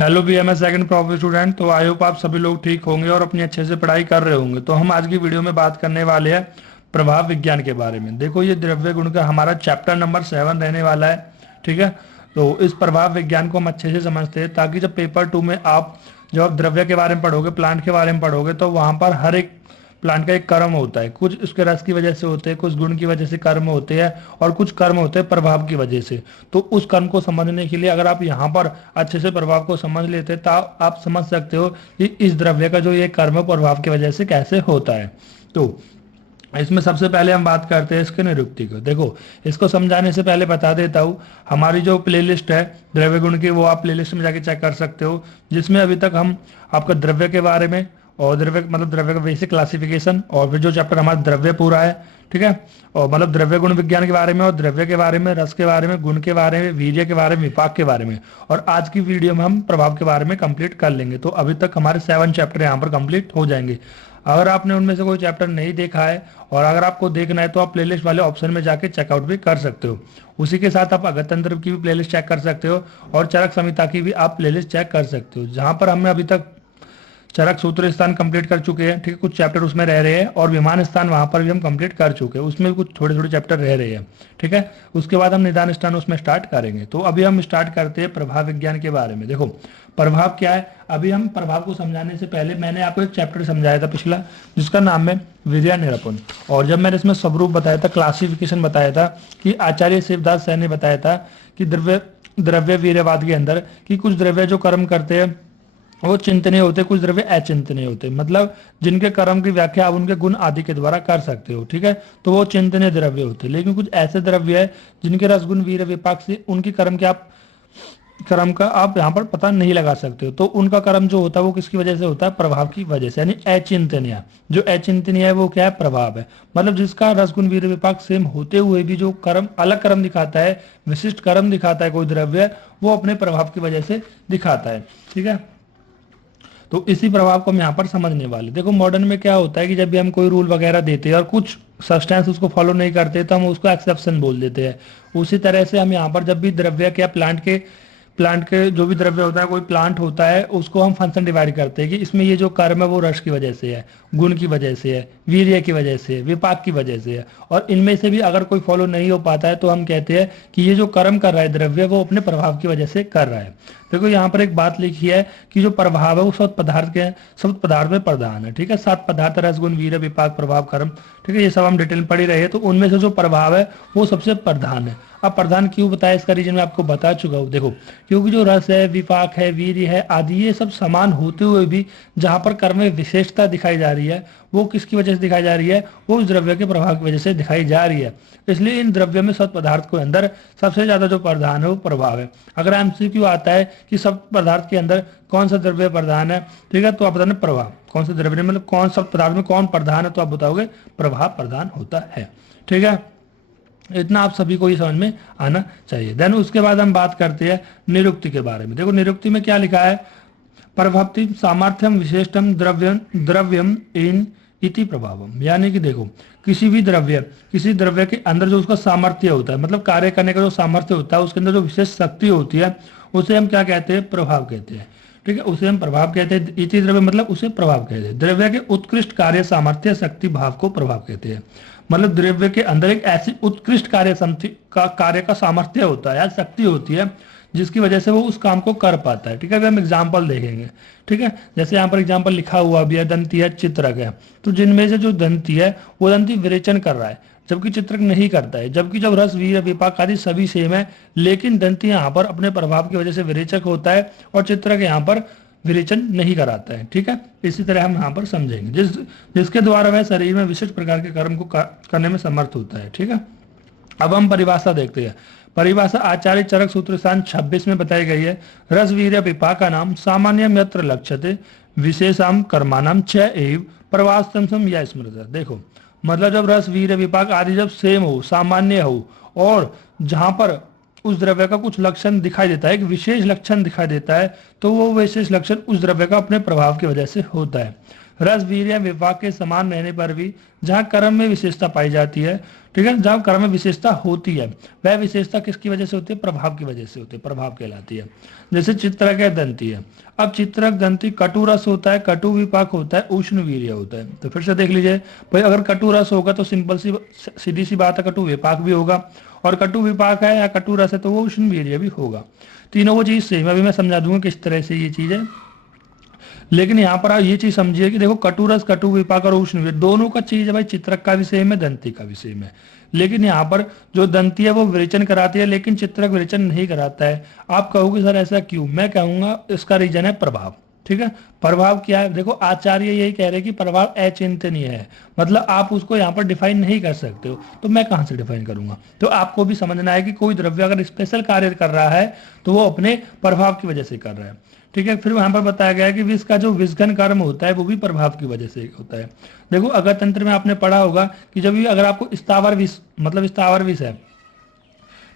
Hello BMS second profit student. तो I hope आप सभी लोग ठीक होंगे और अपनी अच्छे से पढ़ाई कर रहे होंगे। तो हम आज की वीडियो में बात करने वाले हैं प्रभाव विज्ञान के बारे में। देखो, ये द्रव्य गुण का हमारा चैप्टर नंबर 7 रहने वाला है। ठीक है, तो इस प्रभाव विज्ञान को हम अच्छे से समझते हैं, ताकि जब पेपर 2 में आप जब आप द्रव्य के बारे में पढ़ोगे, प्लांट के बारे में पढ़ोगे, तो वहां पर हर एक प्लांट का एक कर्म होता है। कुछ उसके रस की वजह से होते हैं, कुछ गुण की वजह से कर्म होते हैं, और कुछ कर्म होते हैं प्रभाव की वजह से। तो उस कर्म को समझने के लिए अगर आप यहाँ पर अच्छे से प्रभाव को समझ लेते हैं, तो आप समझ सकते हो कि इस द्रव्य का जो ये कर्म है प्रभाव की वजह से कैसे होता है। तो इसमें सबसे पहले हम बात करते हैं इसके निरुक्ति को। देखो, इसको समझाने से पहले बता देता हूँ, हमारी जो प्लेलिस्ट है द्रव्य गुण की, वो आप प्लेलिस्ट में जाके चेक कर सकते हो, जिसमें अभी तक हम आपका द्रव्य के बारे में और द्रव्य मतलब द्रव्य का बेसिक क्लासिफिकेशन, और फिर जो चैप्टर हमारा द्रव्य पूरा है, ठीक है, और मतलब द्रव्य गुण विज्ञान के बारे में, और द्रव्य के बारे में, रस के बारे में, गुण के बारे में, वीर्य के बारे में, विपाक के बारे में, और आज की वीडियो में हम प्रभाव के बारे में कंप्लीट कर लेंगे। तो अभी तक हमारे 7 चैप्टर यहाँ पर कंप्लीट हो जाएंगे। अगर आपने उनमें से कोई चैप्टर नहीं देखा है और अगर आपको देखना है, तो आप प्लेलिस्ट वाले ऑप्शन में जाके चेकआउट भी कर सकते हो। उसी के साथ आप अगतंत्र की भी प्लेलिस्ट चेक कर सकते हो, और चरक संहिता की भी आप प्लेलिस्ट चेक कर सकते हो, जहां पर हमने अभी तक चरक सूत्र स्थान कंप्लीट कर चुके हैं। ठीक है, कुछ चैप्टर उसमें रह रहे हैं, और विमान स्थान वहां पर भी हम कंप्लीट कर चुके हैं, उसमें भी कुछ थोड़े थोड़े चैप्टर रह रहे हैं। ठीक है, उसके बाद हम निदान स्थान उसमें स्टार्ट करेंगे। तो अभी हम स्टार्ट करते हैं प्रभाव विज्ञान के बारे में। देखो, प्रभाव क्या है। अभी हम प्रभाव को समझाने से पहले मैंने आपको एक चैप्टर समझाया था पिछला, जिसका नाम है वीर्य निरूपण। और जब मैंने इसमें स्वरूप बताया था, क्लासिफिकेशन बताया था, कि आचार्य शिवदास सैन ने बताया था कि द्रव्य वीर्यवाद के अंदर कि कुछ द्रव्य जो कर्म करते हैं वो चिंतनीय होते, कुछ द्रव्य अचिंतनीय होते, मतलब जिनके कर्म की व्याख्या आप उनके गुण आदि के द्वारा कर सकते हो। ठीक है, तो वो चिंतनीय द्रव्य होते। लेकिन कुछ ऐसे द्रव्य है जिनके रस गुण वीर्य विपाक से उनकी कर्म का आप यहाँ पर पता नहीं लगा सकते हो। तो उनका कर्म जो होता है वो किसकी वजह से होता है? प्रभाव की वजह से, यानी अचिंतनीय। जो अचिंतनीय है वो क्या है? प्रभाव है। मतलब जिसका रस गुण वीर्य विपाक सेम होते हुए भी जो कर्म अलग कर्म दिखाता है, विशिष्ट कर्म दिखाता है कोई द्रव्य, वो अपने प्रभाव की वजह से दिखाता है। ठीक है, तो इसी प्रभाव को हम यहाँ पर समझने वाले। देखो, मॉडर्न में क्या होता है कि जब भी हम कोई रूल वगैरह देते हैं और कुछ सब्सटेंस उसको फॉलो नहीं करते, तो हम उसको एक्सेप्शन बोल देते हैं। उसी तरह से हम यहाँ पर जब भी द्रव्य क्या प्लांट के जो भी द्रव्य होता है, कोई प्लांट होता है, उसको हम फंक्शन डिवाइड करते हैं कि इसमें ये जो कर्म है वो रस की वजह से है, गुण की वजह से है, वीर्य की वजह से है, विपाक की वजह से है। और इनमें से भी अगर कोई फॉलो नहीं हो पाता है, तो हम कहते हैं कि ये जो कर्म कर रहा है द्रव्य, वो अपने प्रभाव की वजह से कर रहा है। देखो, यहाँ पर एक बात लिखी है कि जो प्रभाव है वो सब पदार्थ में प्रधान है। ठीक है, 7 पदार्थ, रस गुण वीर्य विपाक प्रभाव कर्म। ठीक है, ये सब हम डिटेल पढ़ी रहे हैं। तो उनमें से जो प्रभाव है वो सबसे प्रधान है। अब प्रधान क्यों बताया, इसका रीजन मैं आपको बता चुका हूँ। देखो, क्योंकि जो रस है, विपाक है, वीर्य है आदि, ये सब समान होते हुए भी जहां पर कर्म में विशेषता दिखाई जा रही है, वो किसकी वजह से दिखाई जा रही है? वो उस द्रव्य के प्रभाव की वजह से दिखाई जा रही है। इसलिए इन द्रव्यों में सब पदार्थ के अंदर सबसे ज्यादा जो प्रधान है वो प्रभाव है। अगर एमसीक्यू आता है कि सब पदार्थ के अंदर कौन सा द्रव्य प्रधान है, ठीक है, तो आप बताना प्रभाव। कौन सा द्रव्य मतलब कौन सा पदार्थ में कौन प्रधान है, तो आप बताओगे प्रभाव प्रधान होता है। ठीक है, इतना आप सभी को ही समझ में आना चाहिए। देन उसके बाद हम बात करते हैं निरुक्ति के बारे में। देखो, निरुक्ति में क्या लिखा है? प्रभवति सामर्थ्यम विशेषतम द्रव्यम इन इति प्रभावम। यानी कि देखो, किसी द्रव्य के अंदर जो उसका सामर्थ्य होता है, मतलब कार्य करने का जो सामर्थ्य होता है, उसके अंदर जो विशेष शक्ति होती है, उसे हम क्या कहते हैं? प्रभाव कहते हैं। ठीक है, उसे हम प्रभाव कहते हैं। इति द्रव्य मतलब उसे प्रभाव कहते हैं। द्रव्य के उत्कृष्ट कार्य सामर्थ्य शक्ति भाव को प्रभाव कहते हैं। मतलब द्रव्य के अंदर एक ऐसी उत्कृष्ट कार्य का सामर्थ्य होता है या शक्ति होती है, जिसकी वजह से वो उस काम को कर पाता है। ठीक है, अभी हम एग्जाम्पल देखेंगे। ठीक है, जैसे यहाँ पर एग्जाम्पल लिखा हुआ भी है, दंती है, चित्रक है। तो जिनमें से जो दंती है वो दंती विरेचन कर रहा है, जबकि चित्रक नहीं करता है। जबकि जब रस वीर्य विपाक आदि सभी सेम है, लेकिन दंती यहाँ पर अपने प्रभाव की वजह से विरेचक होता है और चित्रक यहाँ पर विरेचन नहीं कराता है। ठीक है, इसी तरह हम यहाँ पर समझेंगे, जिसके द्वारा वह शरीर में विशिष्ट प्रकार के कर्म को करने में समर्थ होता है। ठीक है, अब हम परिभाषा देखते हैं। परिभाषा आचार्य चरक सूत्र स्थान 26 में बताई गई है। रस वीर्य विपाका नाम सामान्यम यत्र लक्ष्यते विशेषाम कर्मानाम च एव प्रवास्तम या स्मृत। देखो, मतलब जब रस वीर्य विपाक आदि जब सेम हो, सामान्य हो, और जहां पर उस द्रव्य का कुछ लक्षण दिखाई देता है, एक विशेष लक्षण दिखाई देता है, तो वो विशेष लक्षण उस द्रव्य का अपने प्रभाव की वजह से होता है। रस वीर्य विपाक के समान रहने पर भी जहाँ कर्म में विशेषता पाई जाती है, ठीक है। जब कर्म में विशेषता होती है, वह विशेषता किसकी वजह से होती है? प्रभाव की वजह से होती है, प्रभाव कहलाती है। जैसे चित्रक है, दंती है। अब चित्रक दंती कटु रस होता है, कटु विपाक होता है, उष्ण वीर्य होता है। तो फिर से देख लीजिए भाई, अगर कटु रस होगा तो सिंपल सी सीधी सी बात है, कटु विपाक भी होगा, और कटु विपाक है या कटु रस है तो वो उष्ण वीर्य भी होगा। तीनों वो चीज सेम है। अभी मैं समझा दूंगा किस तरह से ये चीज है। लेकिन यहाँ पर आप ये चीज समझिए कि देखो, कटु रस, कटु विपाक और उष्ण वीर्य दोनों का चीज है भाई, चित्रक का भी सेम है, दंती का भी सेम है। लेकिन यहाँ पर जो दंती है वो विरेचन कराती है, लेकिन चित्रक विरेचन नहीं कराता है। आप कहोगे सर ऐसा क्यों? मैं कहूंगा इसका रीजन है प्रभाव। ठीक है। प्रभाव क्या है? देखो, आचार्य यही कह रहे हैं कि प्रभाव अचिंतनीय है, मतलब आप उसको यहाँ पर डिफाइन नहीं कर सकते हो। तो मैं कहाँ से डिफाइन करूंगा? तो आपको भी समझना है कि कोई द्रव्य अगर स्पेशल कार्य कर रहा है तो वो अपने प्रभाव की वजह से कर रहा है। ठीक है। फिर वहां पर बताया गया है कि विष का जो विषघन कर्म होता है वो भी प्रभाव की वजह से होता है। देखो, अगर तंत्र में आपने पढ़ा होगा कि जब भी अगर आपको स्थावर विष, मतलब स्थावर विष है,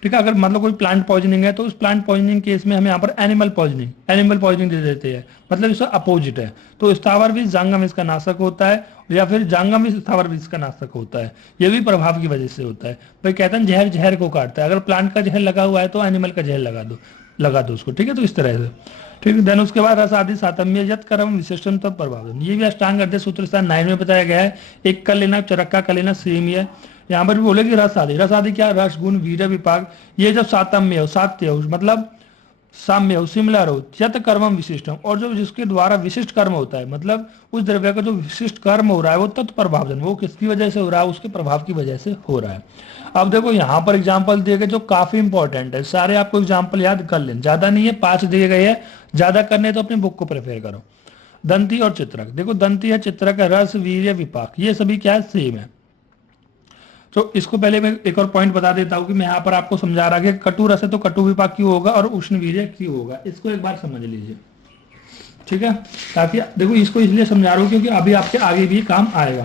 ठीक है, अगर मतलब कोई प्लांट पॉइजनिंग है तो उस प्लांट पॉइजनिंग केस में हमें यहाँ पर एनिमल पॉइजनिंग दे देते हैं, मतलब इसका अपोजिट है। तो स्थावर विष जांगम विष का नाशक होता है, या फिर जांगम विष स्थावर विष का नाशक होता है। ये भी प्रभाव की वजह से होता है। भाई कहते हैं जहर जहर को काटता है, अगर प्लांट का जहर लगा हुआ है तो एनिमल का जहर लगा दो उसको। ठीक है। तो इस तरह से, ठीक है। देन उसके बाद रस आदि सातम्य यत कर्म विशेषण तो प्रभाव, ये भी अष्टांग अध्याय सूत्र स्थान 9 में बताया गया है। एक का लेना, चरक का लेना सेम ही है। यहाँ पर भी बोले कि रस आदि क्या? रस गुण वीर्य विपाक, ये जब सातम्य हो, सात्य हो, मतलब साम्य हो, सिमिलर हो, यत कर्मम विशिष्टम, और जो जिसके द्वारा विशिष्ट कर्म होता है, मतलब उस द्रव्य का जो विशिष्ट कर्म हो रहा है वो तत्प्रभावजन, वो किसकी वजह से हो रहा है? उसके प्रभाव की वजह से हो रहा है। अब देखो यहाँ पर एग्जाम्पल दिए गए जो काफी इंपॉर्टेंट है, सारे आपको एग्जाम्पल याद कर लें, ज्यादा नहीं है, 5 दिए गए हैं। ज्यादा करने तो अपनी बुक को प्रेफर करो। दंती और चित्रक, देखो दंती है, चित्रक है, रस वीर्य विपाक, ये सभी क्या है? सेम है। तो इसको पहले मैं एक और पॉइंट बता देता हूं कि मैं यहाँ पर आपको समझा रहा कि कटु रस है तो कटु विपाक क्यों होगा और उष्ण वीर्य क्यों होगा, इसको एक बार समझ लीजिए। ठीक है। ताकि देखो, इसको इसलिए समझा रहा हूं क्योंकि अभी आपके आगे भी काम आएगा।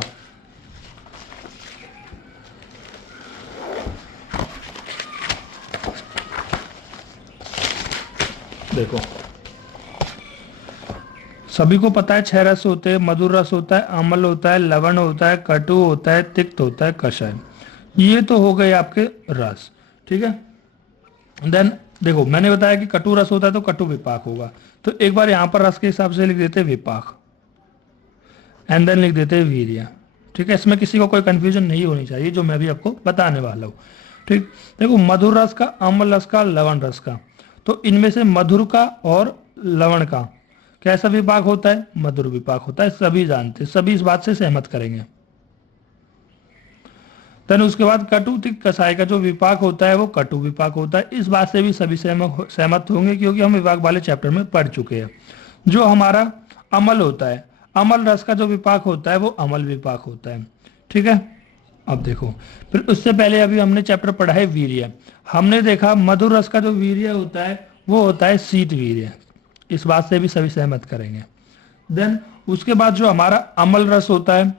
देखो, सभी को पता है 6 रस होते हैं, मधुर रस होता है, अम्ल होता है, लवण होता है, कटु होता है, तिक्त होता है, कषाय। ये तो हो गए आपके रस। ठीक है। देन देखो, मैंने बताया कि कटु रस होता है तो कटु विपाक होगा। तो एक बार यहां पर रस के हिसाब से लिख देते विपाक, एंड देन लिख देते वीर्य। ठीक है। इसमें किसी को कोई कंफ्यूजन नहीं होनी चाहिए जो मैं भी आपको बताने वाला हूं। ठीक। देखो, मधुर रस का, अम्ल रस का, लवण रस का, तो इनमें से मधुर का और लवण का कैसा विपाक होता है? मधुर विपाक होता है, सभी जानते, सभी इस बात से सहमत करेंगे। देन उसके बाद कटु तिक्त कषाय का जो विपाक होता है वो कटु विपाक होता है, इस बात से भी सभी सहमत होंगे क्योंकि हम विपाक वाले चैप्टर में पढ़ चुके हैं। जो हमारा अमल होता है, अमल रस का जो विपाक होता है वो अमल विपाक होता है। ठीक है। अब देखो, फिर उससे पहले अभी हमने चैप्टर पढ़ा है वीर्य। हमने देखा मधुर रस का जो वीर्य होता है वो होता है शीत वीर्य, इस बात से भी सभी सहमत करेंगे। देन उसके बाद जो हमारा अमल रस होता है,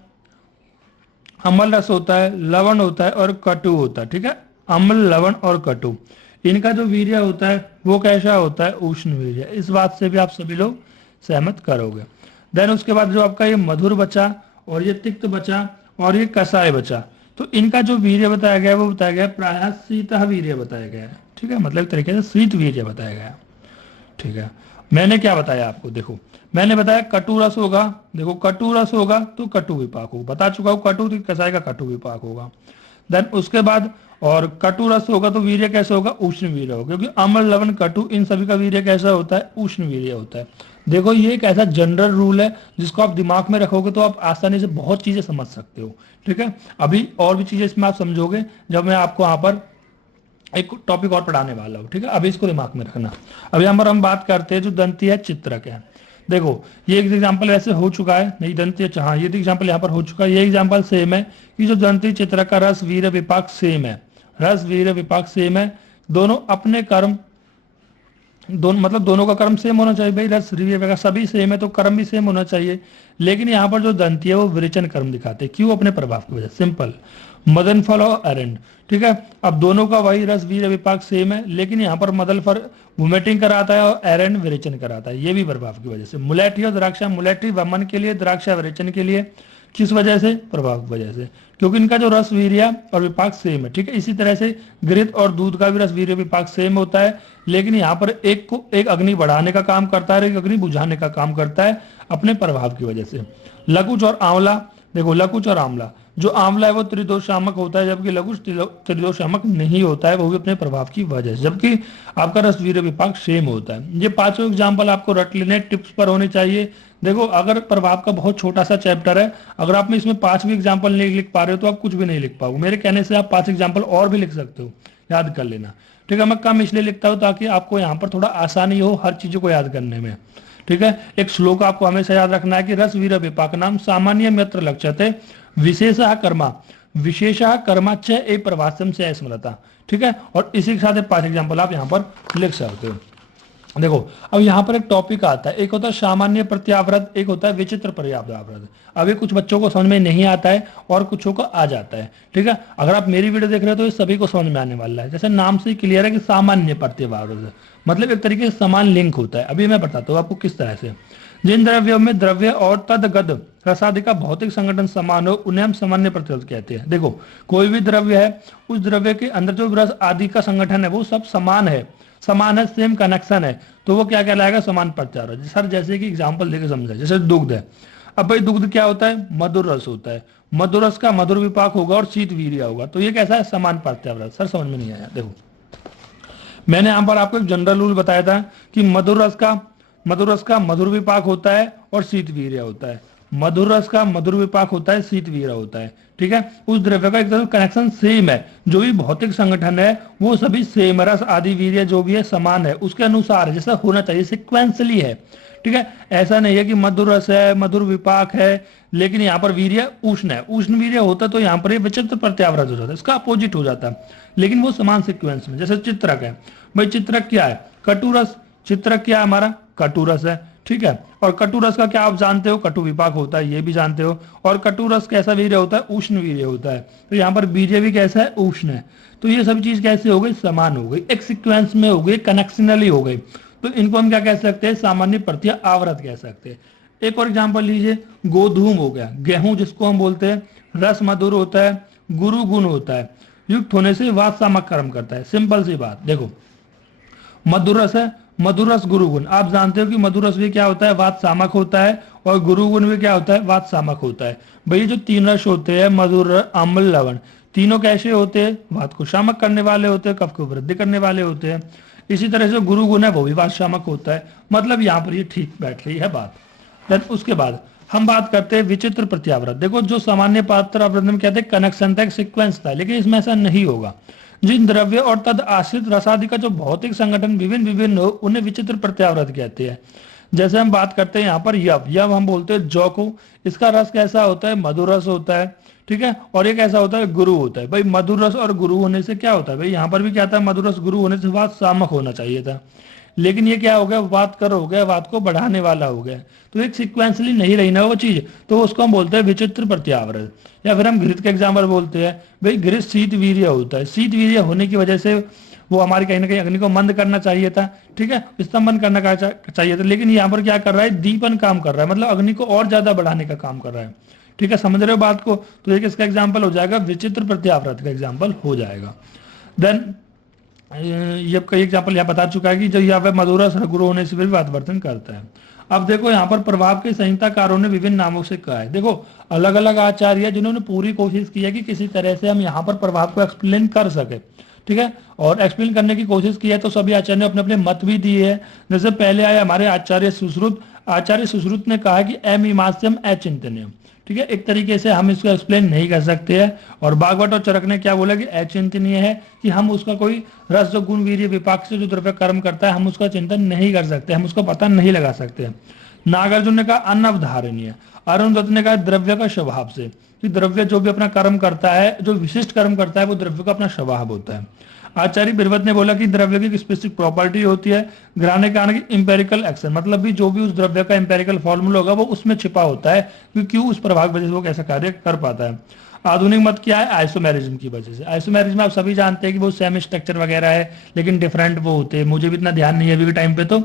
अम्ल रस होता है, लवण होता है और कटु होता है। ठीक है। अम्ल, लवण और कटु, इनका जो वीर्य होता है वो कैसा होता है? उष्ण वीर्य, इस बात से भी आप सभी लोग सहमत करोगे। देन उसके बाद जो आपका ये मधुर बचा और ये तिक्त बचा और ये कषाय बचा, तो इनका जो वीर्य बताया गया है वो बताया गया प्रायः शीत वीर्य बताया गया है। ठीक है। मतलब एक तरीके से शीत वीर्य बताया गया है। ठीक है। मैंने क्या बताया आपको? देखो, मैंने बताया कटु रस होगा, देखो कटु रस होगा तो कटु विपाक होगा, बता चुका हूं, कटु कषाय का कटु विपाक होगा। देन उसके बाद और कटु रस होगा तो वीर्य कैसे होगा? उष्ण वीर्य होगा, क्योंकि अम्ल, लवण, कटु इन सभी का वीर्य कैसा होता है? उष्ण वीर्य होता है। देखो, ये एक ऐसा जनरल रूल है जिसको आप दिमाग में रखोगे तो आप आसानी से बहुत चीजें समझ सकते हो। ठीक है। अभी और भी चीजें इसमें आप समझोगे जब मैं आपको यहाँ पर एक टॉपिक और पढ़ाने वाला हूँ। ठीक है। अभी इसको दिमाग में रखना। अभी यहाँ पर हम बात करते हैं जो दंती है, चित्रक है। देखो, ये एक एग्जांपल ऐसे हो चुका है, नहीं दंती, हाँ ये एग्जांपल यहाँ पर हो चुका है। ये एग्जांपल सेम है कि जो दंती चित्रक का रस वीर्य विपाक सेम है, रस वीर्य विपाक सेम है, दोनों अपने कर्म, दोनों मतलब दोनों का कर्म सेम होना चाहिए भाई, रस वीर्य विपाक सभी सेम है तो कर्म भी सेम होना चाहिए। लेकिन यहाँ पर जो दंती है वो विरेचन कर्म दिखाते हैं, क्यों? अपने प्रभाव की वजह, सिंपल, मदन फल और एरेंड। ठीक है। अब दोनों का वही रस वीर्य विपाक सेम है, लेकिन यहाँ पर मदन फल वोमिटिंग कराता है और एरेंड विरेचन कराता है, ये भी प्रभाव की वजह से। मुलेठी और द्राक्षा, मुलेठी वमन के लिए, द्राक्षा विरेचन के लिए। किस वजह से? प्रभाव की वजह से, क्योंकि इनका जो रस वीर्य और विपाक सेम है। ठीक है, इसी तरह से घृत और दूध का भी रस वीर्य विपाक सेम होता है, लेकिन यहाँ पर एक अग्नि बढ़ाने का काम करता है और एक अग्नि बुझाने का काम करता है अपने प्रभाव की वजह से। लघुच और आंवला, देखो लघुच और आंवला, जो आंवला है वो त्रिदोषामक होता है, जबकि लघुच त्रिदोषामक नहीं होता है, वो भी अपने प्रभाव की वजह से, जबकि आपका रस वीर्य विपाक सेम होता है। ये पांचों एग्जाम्पल आपको रट लेने, टिप्स पर होने चाहिए। देखो अगर प्रभाव का बहुत छोटा सा चैप्टर है, अगर आप में इसमें 5 भी एग्जाम्पल नहीं लिख पा रहे हो तो आप कुछ भी नहीं लिख पाओगे। मेरे कहने से आप 5 एग्जाम्पल और भी लिख सकते हो, याद कर लेना। ठीक है, मैं कम इसलिए लिखता हूँ ताकि आपको यहाँ पर थोड़ा आसानी हो हर चीजों को याद करने में। ठीक है, एक श्लोक आपको हमेशा याद रखना है कि रस वीर विपाक नाम सामान्य यत्र लक्ष्यते विशेषः कर्मा विशेषः कर्माच ए प्रवासम से स्मृता। ठीक है, और इसी के साथ 5 एग्जाम्पल आप यहाँ पर लिख सकते हो। देखो अब यहाँ पर एक टॉपिक आता है, एक होता है सामान्य प्रत्यावर्त, एक होता है विचित्र प्रत्यावर्त। अब ये कुछ बच्चों को समझ में नहीं आता है और कुछों को आ जाता है। ठीक है, अगर आप मेरी वीडियो देख रहे हो तो ये सभी को समझ में आने वाला है। जैसे नाम से ही क्लियर है कि सामान्य प्रत्यावर्त मतलब एक तरीके से समान लिंक होता है। अभी मैं बताता हूँ आपको किस तरह से। जिन द्रव्यों में द्रव्य और तदगत रसादि का भौतिक संगठन समान हो उन्हें हम सामान्य प्रत्यावर्त कहते हैं। देखो कोई भी द्रव्य है, उस द्रव्य के अंदर जो रस आदि का संगठन है वो सब समान है, सेम कनेक्शन है, तो वो क्या कहलाएगा? समान प्रत्यावर्त। सर जैसे कि एग्जांपल देके समझा, जैसे दुग्ध है। अब भाई दुग्ध क्या होता है? मधुर रस होता है, मधुर रस का मधुर विपाक होगा और शीत वीर्य होगा, तो ये कैसा है? समान प्रत्यावर्त। सर समझ में नहीं आया? देखो मैंने यहाँ पर आपको एक जनरल रूल बताया था कि मधुर रस का मधुर विपाक होता है और शीत वीर्य होता है। मधुर रस का मधुर विपाक होता है, शीत वीर्य होता है। ठीक है, उस द्रव्य का एकदम कनेक्शन सेम है, जो भी भौतिक संगठन है वो सभी सेम, रस आदि वीर्य जो भी है समान है, उसके अनुसार है, जैसा होना चाहिए, सिक्वेंसली है। ठीक है, ऐसा नहीं है कि मधुर रस है, मधुर विपाक है, लेकिन यहाँ पर वीर्य उष्ण है, उष्ण वीर्य होता तो यहाँ पर ये विचित्र प्रत्यावर्त हो जाता है, इसका अपोजिट हो जाता है, लेकिन वो समान सिक्वेंस में। जैसे चित्रक है, भाई चित्रक क्या है? कटुरस। चित्रक क्या है हमारा? कटुरस है। ठीक है, और कटुरस का क्या आप जानते हो? कटु विपाक होता है, ये भी जानते हो। और कटुरस कैसा वीर्य होता है? उष्ण वीर्य होता है, तो यहाँ पर वीर्य भी कैसा है? उष्ण है। तो ये सब चीज कैसे हो गई? समान हो गई, एक सीक्वेंस में हो गई, कनेक्शनली हो गई, तो इनको हम क्या कह सकते हैं? सामान्य प्रत्यावर्त कह सकते हैं। एक और एग्जाम्पल लीजिए, गोधूम हो गया, गेहूं जिसको हम बोलते हैं, रस मधुर होता है, गुरु गुण होता है, युक्त होने से वात सामक कर्म करता है। सिंपल सी बात, देखो मधुर रस है, मधुर रस गुरु गुण, आप जानते हो कि मधुर रस भी क्या होता है? वात सामक होता है, और गुरु गुण भी क्या होता है? वात सामक होता है। भाई जो 3 रस होते हैं, मधुर, अम्ल, लवण, तीनों कैसे होते हैं? वात को शामक करने वाले होते हैं, कफ को वृद्धि करने वाले होते हैं। इसी तरह से गुरु गुण है, वो भी वात शामक होता है। मतलब यहाँ पर ये ठीक बैठ रही है बात। देन उसके बाद हम बात करते हैं विचित्र प्रत्यावर्त। देखो जो सामान्य प्रत्यावर्त में कहते हैं कनेक्शन था, एक सीक्वेंस था, लेकिन इसमें ऐसा नहीं होगा। जिन द्रव्य और तद आश्रित रसादि का जो भौतिक संगठन विभिन्न विभिन्न हो उन्हें विचित्र प्रत्यावर्त कहते हैं। जैसे हम बात करते हैं यहाँ पर यव हम बोलते हैं जौ को, इसका रस कैसा होता है? मधुर रस होता है। ठीक है, और ये कैसा होता है? गुरु होता है। भाई मधुर रस और गुरु होने से क्या होता है? भाई यहाँ पर भी क्या था? मधुर रस गुरु होने से वात सामक होना चाहिए था, लेकिन ये क्या हो गया? वात कर हो गया, वात को बढ़ाने वाला हो गया, तो एक सिक्वेंसली नहीं रही ना वो चीज, तो उसको हम बोलते हैं विचित्र प्रत्यावर्त। या फिर हम घृत के एग्जाम्पल बोलते हैं, भाई घृत शीत वीर्य होता है, शीत वीर्य होने की वजह से वो हमारी कहीं ना कहीं अग्नि को मंद करना चाहिए था। ठीक है, स्तंभन करना चाहिए था, लेकिन यहाँ पर क्या कर रहा है? दीपन काम कर रहा है, मतलब अग्नि को और ज्यादा बढ़ाने का काम कर रहा है। ठीक है, समझ रहे हो बात को? तो एक इसका एग्जाम्पल हो जाएगा, विचित्र प्रत्यावर्त का एग्जाम्पल हो जाएगा। देन ये कई एग्जाम्पल यहाँ बता चुका है कि जो यहाँ पे मधुर रस गुरु होने से भी वातवर्तन करता है। अब देखो यहाँ पर प्रभाव के संहिताकारों ने विभिन्न नामों से कहा है। देखो अलग अलग आचार्य जिन्होंने पूरी कोशिश की है कि किसी तरह से हम यहाँ पर प्रभाव को एक्सप्लेन कर सके। ठीक है, और एक्सप्लेन करने की कोशिश की है, तो सभी आचार्य ने अपने अपने मत भी दिए हैं। जैसे पहले आए हमारे आचार्य सुश्रुत ने कहा कि अमीमांस्यम अचिंतनीयम। ठीक है, एक तरीके से हम इसको एक्सप्लेन नहीं कर सकते हैं। और भागवत और चरक ने क्या बोला कि अचिंतनीय है, कि हम उसका कोई रस जो गुण वीर्य विपाक से जो द्रव्य कर्म करता है हम उसका चिंतन नहीं कर सकते, हम उसका पता नहीं लगा सकते। नागार्जुन ने कहा अनवधारणीय। अरुणदत्त ने कहा द्रव्य का स्वभाव से, कि द्रव्य जो भी अपना कर्म करता है, जो विशिष्ट कर्म करता है, वो द्रव्य का अपना स्वभाव होता है। आचार्य बिरवत ने बोला कि द्रव्य की स्पेसिफिक प्रॉपर्टी होती है, ग्रहण कारण की इंपेरिकल एक्शन, मतलब भी जो भी उस द्रव्य का इंपेरिकल फॉर्मूला होगा वो उसमें छिपा होता है कि क्यों उस प्रभाव वजह से वो कैसा कार्य कर पाता है। आधुनिक मत क्या है? आइसोमेरिज्म की वजह से। आइसोमेरिज्म आप सभी जानते हैं कि वो सेम स्ट्रक्चर वगैरह है लेकिन डिफरेंट वो होते हैं, मुझे भी इतना ध्यान नहीं है अभी के टाइम पे तो,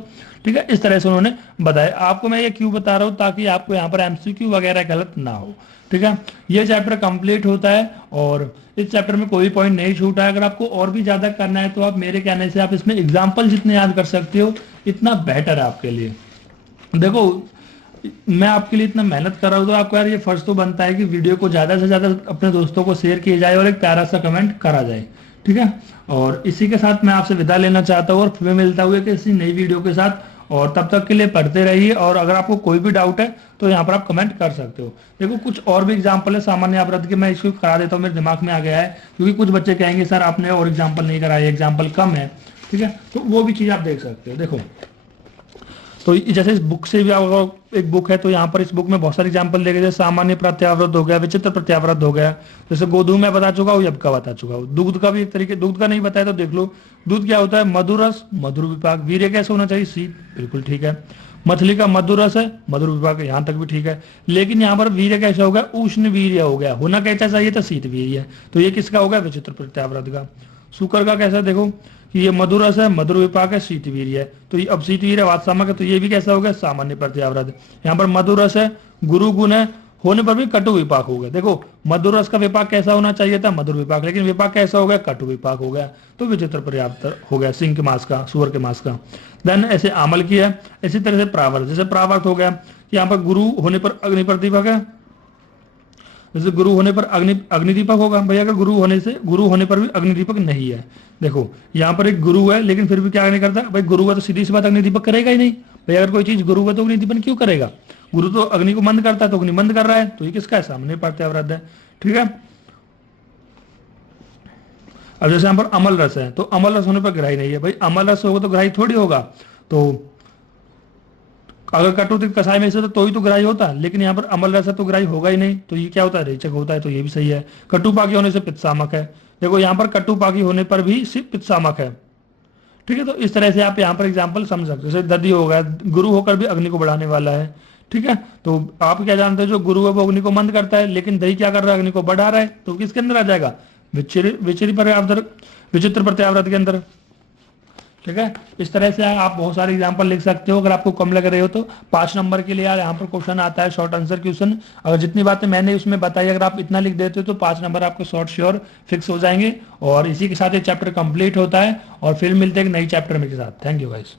ठीक है। इस तरह से उन्होंने बताया। आपको मैं ये क्यों बता रहा हूँ? ताकि आपको यहाँ पर एमसीक्यू वगैरह गलत ना हो, ठीक है। ये चैप्टर कंप्लीट होता है और इस चैप्टर में कोई पॉइंट नहीं छूटा है। अगर आपको और भी ज्यादा करना है तो आप मेरे कहने से आप इसमें एग्जाम्पल जितने याद कर सकते हो इतना बेटर है आपके लिए। देखो मैं आपके लिए इतना मेहनत कर रहा हूँ तो आपको यार ये फर्ज तो बनता है कि वीडियो को ज्यादा से ज्यादा अपने दोस्तों को शेयर किया जाए और एक प्यारा सा कमेंट करा जाए, ठीक है। और इसी के साथ मैं आपसे विदा लेना चाहता हूँ और फिर मिलता हुआ किसी नई वीडियो के साथ। और तब तक के लिए पढ़ते रहिए और अगर आपको कोई भी डाउट है तो यहाँ पर आप कमेंट कर सकते हो। देखो कुछ और भी एग्जाम्पल है सामान्य अपराध के, मैं इसको करा देता हूँ, मेरे दिमाग में आ गया है, क्योंकि कुछ बच्चे कहेंगे सर आपने और एग्जाम्पल नहीं कराया, एग्जाम्पल कम है, ठीक है। तो वो भी चीज़ आप देख सकते हो। देखो तो जैसे इस बुक से भी आप, एक बुक है तो यहाँ पर इस बुक में बहुत सारे एग्जांपल देखे, जैसे सामान्य प्रत्यावर्त हो गया, विचित्र प्रत्यावर्त हो गया, जैसे गोधूम मैं बता चुका हूँ, यब का बता चुका हूँ। दूध का भी एक तरीके, दूध का नहीं बताया तो देख लो। दूध क्या होता है? मधुर रस, मधुर विपाक। वीर्य कैसे होना चाहिए? शीत, बिल्कुल ठीक है। मछली का मधुर रस है, मधुर विपाक, यहाँ तक भी ठीक है। लेकिन यहाँ पर वीर्य कैसा हो गया? उष्ण वीर्य हो गया। होना कैसा चाहिए था? शीत वीर्य। तो ये किसका होगा? विचित्र प्रत्यावर्त का। शुक्र का कैसा? देखो कि ये मधुर रस है, मधुर विपाक है, शीतवीर्य है, तो ये अब शीतवीर्य वात्सामक है, तो ये भी कैसा होगा? सामान्य प्रत्यावर्त। यहाँ पर मधुर रस है, गुरु गुण है, होने पर भी कटु विपाक हो गया। देखो मधुर रस का विपाक कैसा होना चाहिए था? मधुर विपाक, लेकिन विपाक कैसा हो गया? कटु विपाक हो गया, तो विचित्र पर्याप्त हो गया, सिंह के मास का, सुअर के मास का। देन ऐसे आमल की है। इसी तरह से प्रावर्त, जैसे प्रावर्त हो गया कि यहाँ पर गुरु होने पर अग्नि प्रदीपक है, जैसे गुरु होने पर अग्निदीपक होगा भैया। अगर गुरु होने पर भी अग्निदीपक नहीं है। देखो यहाँ पर एक गुरु है लेकिन फिर भी क्या नहीं करता भाई? गुरु है तो सीधी सी बात अग्निदीपक करेगा ही नहीं भाई। अगर कोई चीज गुरु है तो अग्निदीपक क्यों करेगा? गुरु तो अग्नि को मंद करता है, तो अग्नि मंद कर रहा है, तो ये किसका है? सामान्य प्रत्यावर्त है, ठीक है। अब जैसे यहाँ पर अमल रस है, तो अमल रस होने पर ग्राही नहीं है भाई। अमल रस होगा तो ग्राही थोड़ी होगा। तो अगर कटु कसाय में से तो ही तो ग्राही होता, लेकिन यहाँ पर अमल रस है तो ग्राही होगा ही नहीं, तो ये क्या होता है? रेचक होता है, तो ये भी सही है। कटुपाकी होने से पित्तसामक है। देखो यहाँ पर कटुपाकी होने पर भी सिर्फ पित्तसामक है, ठीक है। तो इस तरह से आप यहाँ पर एग्जाम्पल समझ सकते हो। जैसे दधि हो गया, गुरु होकर भी अग्नि को बढ़ाने वाला है, ठीक है। तो आप क्या जानते हो? जो गुरु है वो अग्नि को मंद करता है, लेकिन दही क्या कर रहा है? अग्नि को बढ़ा रहा है, तो किसके अंदर आ जाएगा? विचित्र प्रत्यावर्त के अंदर, ठीक है। इस तरह से आप बहुत सारे एग्जांपल लिख सकते हो। अगर आपको कम लग रहे हो तो 5 नंबर के लिए यार यहाँ पर क्वेश्चन आता है, शॉर्ट आंसर क्वेश्चन। अगर जितनी बातें मैंने उसमें बताई अगर आप इतना लिख देते हो तो 5 नंबर आपको शॉर्ट श्योर फिक्स हो जाएंगे। और इसी के साथ ये चैप्टर कंप्लीट होता है और फिर मिलते हैं एक नई चैप्टर में के साथ। Thank you guys.